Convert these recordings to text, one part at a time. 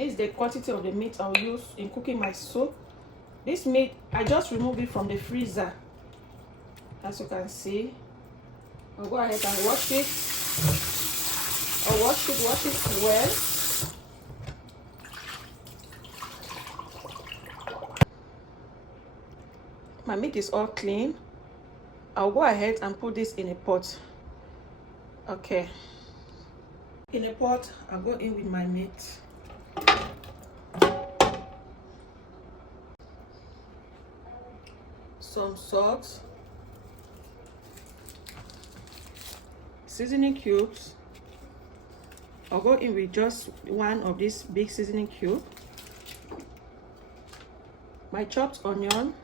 This is the quantity of the meat I'll use in cooking my soup. This meat, I just removed it from the freezer. As you can see, I'll go ahead and wash it. I'll wash it well. My meat is all clean. I'll go ahead and put this in a pot. Okay. In a pot, I'll go in with my meat. Some salt, seasoning cubes. I'll go in with just one of these big seasoning cube. My chopped onion,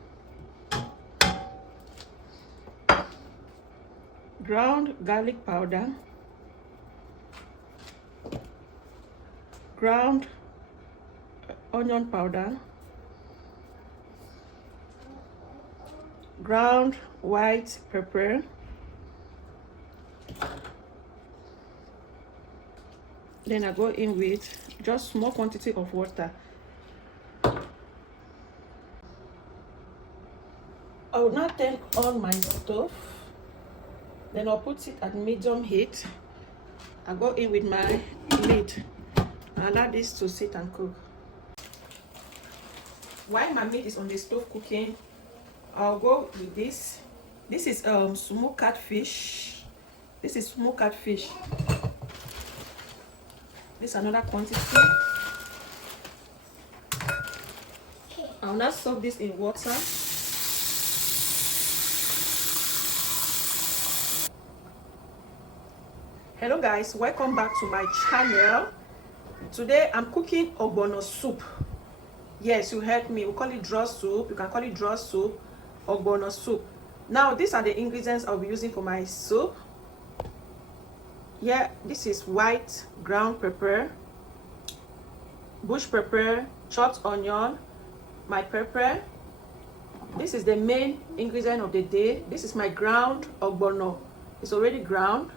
ground garlic powder, ground onion powder, ground white pepper, then I go in with just small quantity of water. I will now turn on my stove, then I'll put it at medium heat. I go in with my lid and allow this to sit and cook. While my meat is on the stove cooking, I'll go with this. This is smoked catfish. This is smoked catfish. This is another quantity. I'll now soak this in water. Hello guys, welcome back to my channel. Today I'm cooking ogbonor soup. Yes, you heard me. We call it draw soup. You can call it draw soup, ogbonor soup. Now these are the ingredients I'll be using for my soup. Yeah, this is white ground pepper, bush pepper, chopped onion, my pepper. This is the main ingredient of the day. This is my ground ogbonor. It's already ground.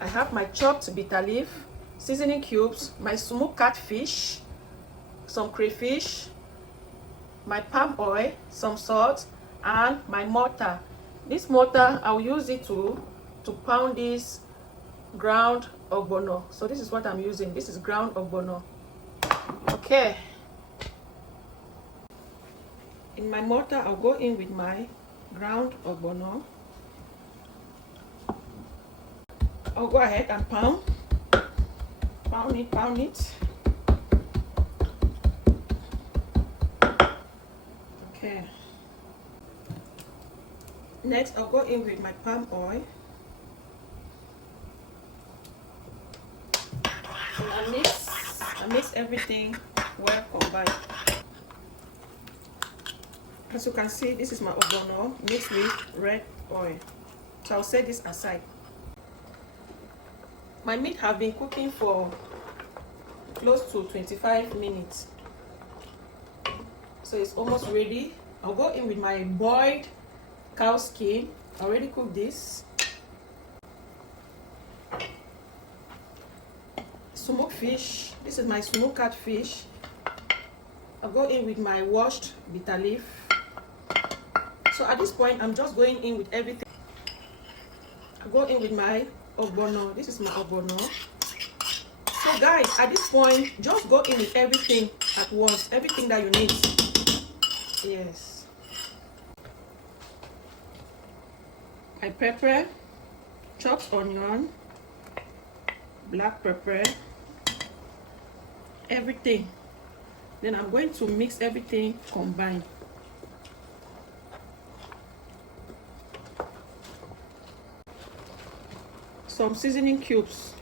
I have my chopped bitter leaf, seasoning cubes, my smoked catfish, some crayfish, my palm oil, some salt, and my mortar. This mortar, I'll use it to pound this ground ogbonor. So this is what I'm using. This is ground ogbonor. Okay. In my mortar, I'll go in with my ground ogbonor. I'll go ahead and pound it. Okay. Next, I'll go in with my palm oil. And I mix everything well combined. As you can see, this is my ogbonor mixed with red oil. So I'll set this aside. My meat have been cooking for close to 25 minutes. So it's almost ready. I'll go in with my boiled cow skin. I already cooked this. Smoked fish. This is my smoked catfish. I'll go in with my washed bitter leaf. So at this point, I'm just going in with everything. I'll go in with my ogbonor. This is my ogbonor. So guys, at this point, just go in with everything at once. Everything that you need. Yes. My pepper, chopped onion, black pepper, everything. Then I'm going to mix everything combined. Some seasoning cubes.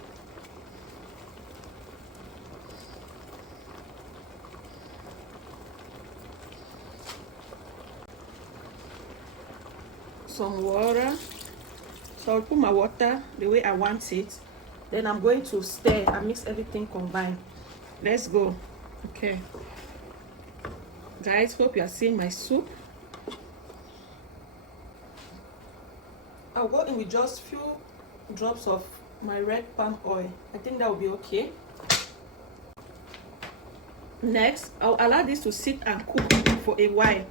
Some water. So I'll put my water the way I want it. Then I'm going to stir and mix everything combined. Let's go. Okay. Guys, hope you are seeing my soup. I'll go in with just few drops of my red palm oil. I think that will be okay. Next, I'll allow this to sit and cook for a while.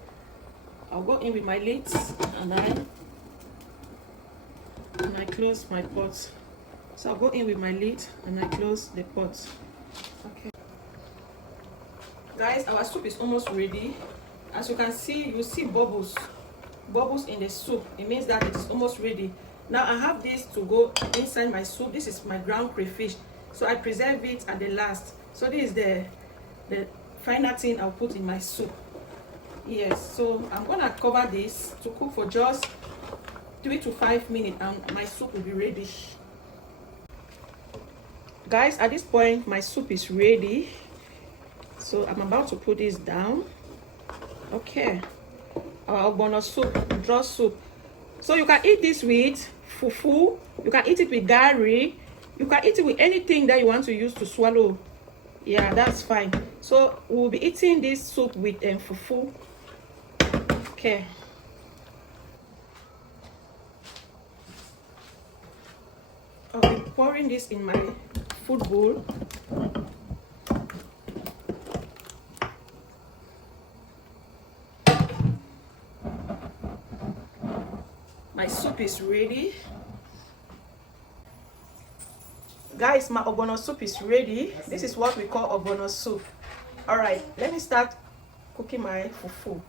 I'll go in with my lids and I close my pot. So I'll go in with my lid and I close the pot. Okay. Guys, our soup is almost ready. As you can see, you see bubbles in the soup. It means that it is almost ready. Now I have this to go inside my soup. This is my ground crayfish, so I preserve it at the last. So this is the final thing I'll put in my soup. Yes, so I'm gonna cover this to cook for just 3 to 5 minutes and my soup will be ready. Guys, at this point my soup is ready, so I'm about to put this down. Okay, our ogbonor soup, draw soup. So you can eat this with fufu, you can eat it with gari, you can eat it with anything that you want to use to swallow. Yeah, that's fine. So we'll be eating this soup with fufu. Okay. I'll be pouring this in my food bowl. My soup is ready. Guys, my ogbonor soup is ready. This is what we call ogbonor soup. All right, let me start cooking my fufu.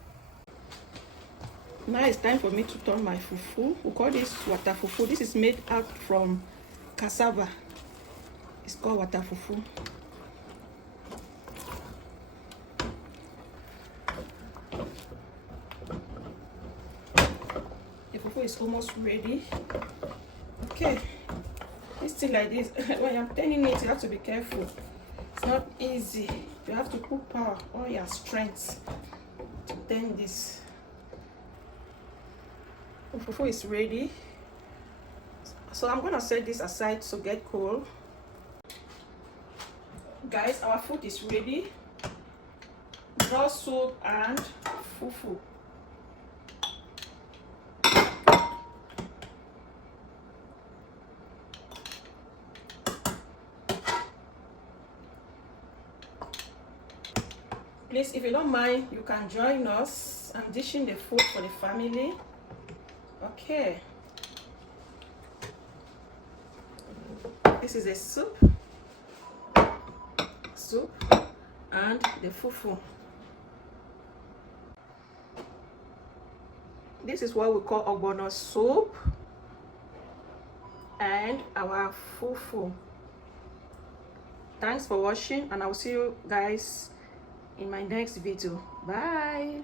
Now it's time for me to turn my fufu. We call this water fufu. This is made out from cassava. It's called water fufu. The fufu is almost ready. Okay, this thing like this, when you're turning it, you have to be careful. It's not easy. You have to put power, all your strength to turn this. The fufu is ready. So I'm gonna set this aside to get cold. Guys, our food is ready. Raw soup and fufu. Please, if you don't mind, you can join us. I'm dishing the food for the family. Okay. This is a soup and the fufu. This is what we call ogbonor soup and our fufu. Thanks for watching, and I'll see you guys in my next video. Bye.